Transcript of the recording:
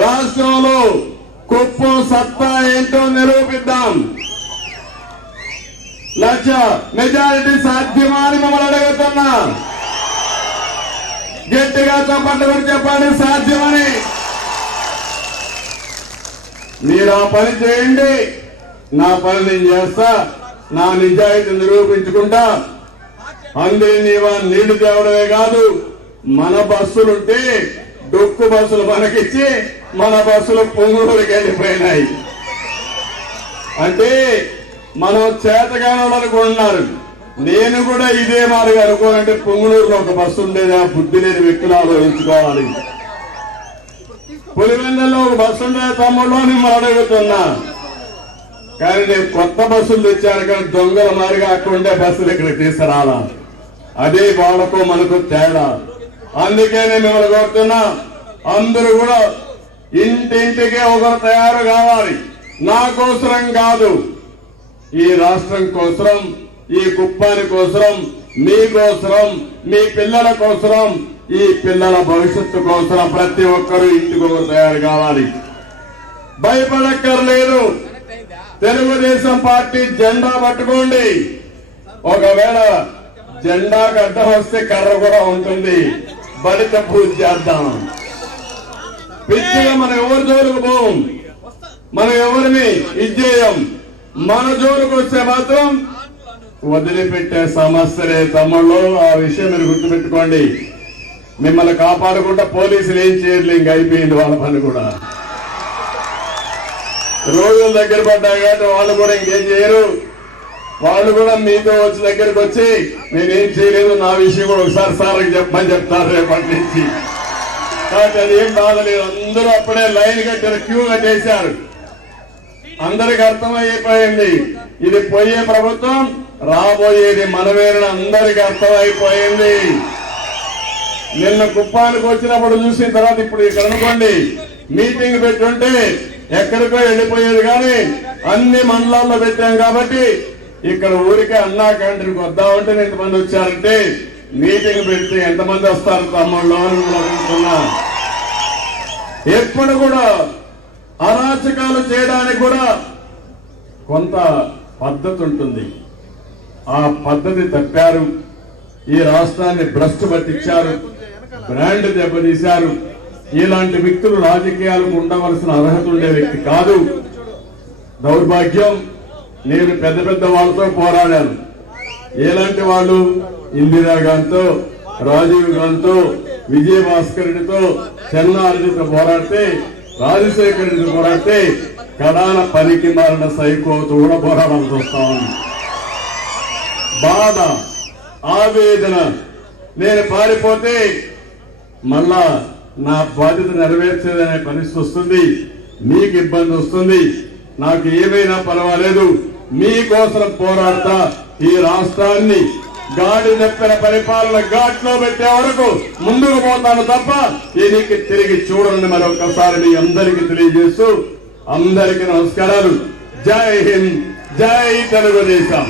రాష్ట్రంలో కుప్పం సత్తా ఏంటో నిరూపిద్దాం. లక్ష మెజారిటీ సాధ్యమా అని మమ్మల్ని అడుగుతున్నా. గట్టిగా చప్పట్లు చెప్పండి సాధ్యమని. మీరు ఆ పని చేయండి, నా పని నేను చేస్తా, నా నిజాయితీ నిరూపించుకుంటా. అందరినీ నీళ్లు తేవడమే కాదు, మన బస్సులుంటే డొక్కు బస్సులు మనకిచ్చి మన బస్సులు పొంగులూరుకి వెళ్ళిపోయినాయి. అంటే మనం చేతగానోళ్ళు అనుకుంటున్నారు. నేను కూడా ఇదే మాదిరిగా అనుకోనంటే పొంగులూరులో ఒక బస్సు ఉండేది, ఆ బుద్ధి లేని వ్యక్తులు ఆలోచించుకోవాలి. పులివెందులో ఒక బస్సు ఉండేది తమ్ముళ్ళు మిమ్మల్ని అడుగుతున్నా. కానీ నేను కొత్త బస్సులు తెచ్చాను, కానీ దొంగల మారిగా అక్కడ ఉండే బస్సులు ఇక్కడికి తీసుకురాలా. అదే వాళ్ళకు మనకు తేడా. అందుకే నేను మిమ్మల్ని కోరుతున్నా, అందరూ కూడా ఇంటింటికే ఒకరు తయారు కావాలి. నా కోసరం కాదు, ఈ రాష్ట్రం కోసరం, ఈ కుప్పాని కోసరం, మీ కోసరం, మీ పిల్లల కోసరం, ఈ పిల్లల భవిష్యత్తు కోసరం ప్రతి ఒక్కరూ ఇంటికి ఒకరు తయారు కావాలి. భయపడక్కర్లేదు. తెలుగుదేశం పార్టీ జెండా పట్టుకోండి. ఒకవేళ జెండాకు అడ్డం వస్తే కర్ర కూడా ఉంటుంది. బలిత పూజ చేద్దాం. పిచ్చిగా మనం ఎవరి జోలికి పోం, మనం ఎవరిని ఇచ్చేయం. మన జోలికి వస్తే మాత్రం వదిలిపెట్టే సమస్యలే తమ్ముళ్ళు. ఆ విషయం మీరు గుర్తుపెట్టుకోండి. మిమ్మల్ని కాపాడుకుంటా పోలీసులు ఏం చేయర్లే, ఇంక అయిపోయింది వాళ్ళ పని కూడా. రోజుల దగ్గర పడ్డాయి కాబట్టి వాళ్ళు కూడా ఇంకేం చేయరు. వాళ్ళు కూడా మీతో వచ్చి దగ్గరికి వచ్చి నేనేం చేయలేదు, నా విషయం కూడా ఒకసారి సార్కి చెప్పమని చెప్తారు రేపటి నుంచి. కాబట్టి అది ఏం బాధలేదు. అందరూ అప్పుడే లైన్ కట్టారు, క్యూ కట్టేశారు. అందరికి అర్థమైపోయింది ఇది పోయే ప్రభుత్వం, రాబోయేది మనమేనని అందరికి అర్థమైపోయింది. నిన్న కుప్పానికి వచ్చినప్పుడు చూసిన తర్వాత ఇప్పుడు ఇక్కడ అనుకోండి మీటింగ్ పెట్టుంటే ఎక్కడికో వెళ్ళిపోయేది, కానీ అన్ని మండలాల్లో పెట్టాం కాబట్టి ఇక్కడ ఊరికే అన్నా క్యాంటీన్కి వద్దామంటే ఎంతమంది వచ్చారంటే మీటింగ్ పెడితే ఎంతమంది వస్తారు తమ్ముళ్ళు అని అడుగుతున్నా. ఎప్పుడు కూడా అరాచకాలు చేయడానికి కూడా కొంత పద్ధతి ఉంటుంది. ఆ పద్ధతి తప్పారు. ఈ రాష్ట్రాన్ని భ్రష్టు పట్టించారు, బ్రాండ్ దెబ్బతీశారు. ఇలాంటి వ్యక్తులు రాజకీయాలకు ఉండవలసిన అర్హత ఉండే వ్యక్తి కాదు. దౌర్భాగ్యం. నేను పెద్ద పెద్ద వాళ్ళతో పోరాడాను. ఎలాంటి వాళ్ళు? ఇందిరాగాంధీతో, రాజీవ్ గాంధీతో, విజయభాస్కర్ రెడ్డితో, చెన్నారెడ్డితో పోరాడితే, రాజశేఖర రెడ్డితో పోరాడితే, కడాన పనికి మారిన సైకోతో కూడా పోరాడాల్సి వస్తా ఉంది. బాధ, ఆవేదన. నేను పారిపోతే మళ్ళా నా బాధ్యత నెరవేర్చేదనే పరిస్థితి వస్తుంది, మీకు ఇబ్బంది వస్తుంది. నాకు ఏమైనా పర్వాలేదు, మీకోసం పోరాడతా. ఈ రాష్ట్రాన్ని గాడి చెప్పిన పరిపాలన ఘాట్లో పెట్టే వరకు ముందుకు పోతాను తప్ప దీనికి తిరిగి చూడండి. మరొకసారి మీ అందరికీ తెలియజేస్తూ అందరికీ నమస్కారాలు. జై హింద్, జై తెలుగుదేశం.